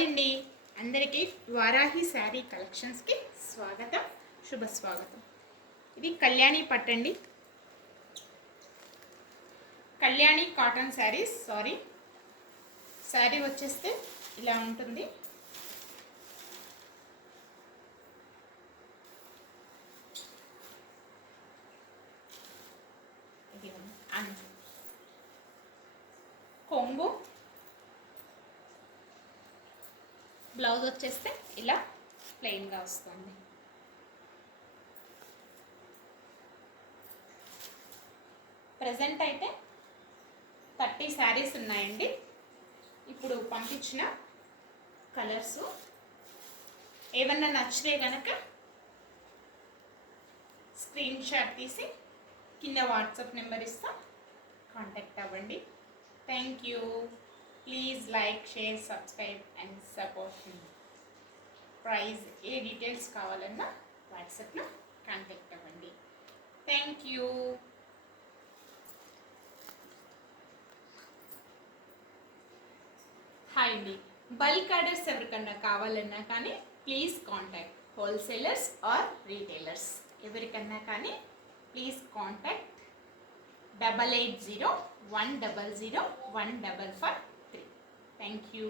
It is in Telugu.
హాయ్ అండి, అందరికీ వారాహి శారీ కలెక్షన్స్కి స్వాగతం, శుభ స్వాగతం. ఇది కళ్యాణి పట్టండి, కళ్యాణి కాటన్ శారీస్. శారీ వచ్చేస్తే ఇలా ఉంటుంది. కొంగు, బ్లౌజ్ వచ్చేస్తే ఇలా ప్లెయిన్గా వస్తుంది. ప్రజెంట్ అయితే 30 శారీస్ ఉన్నాయండి. ఇప్పుడు పంపించిన కలర్స్ ఏమన్నా నచ్చితే కనుక స్క్రీన్ షాట్ తీసి కింద వాట్సాప్ నెంబర్ ఇస్తాం, కాంటాక్ట్ అవ్వండి. Thank you. Please like, share, subscribe and support మీ. ప్రైజ్ ఏ డీటెయిల్స్ కావాలన్నా వాట్సాప్లో కాంటాక్ట్ అవ్వండి. Thank you. హాయ్ అండి, బల్క్ ఆర్డర్స్ ఎవరికన్నా కావాలన్నా కానీ please contact wholesalers or retailers. ఎవరికన్నా కానీ ప్లీజ్ కాంటాక్ట్ 8801001553. Thank you.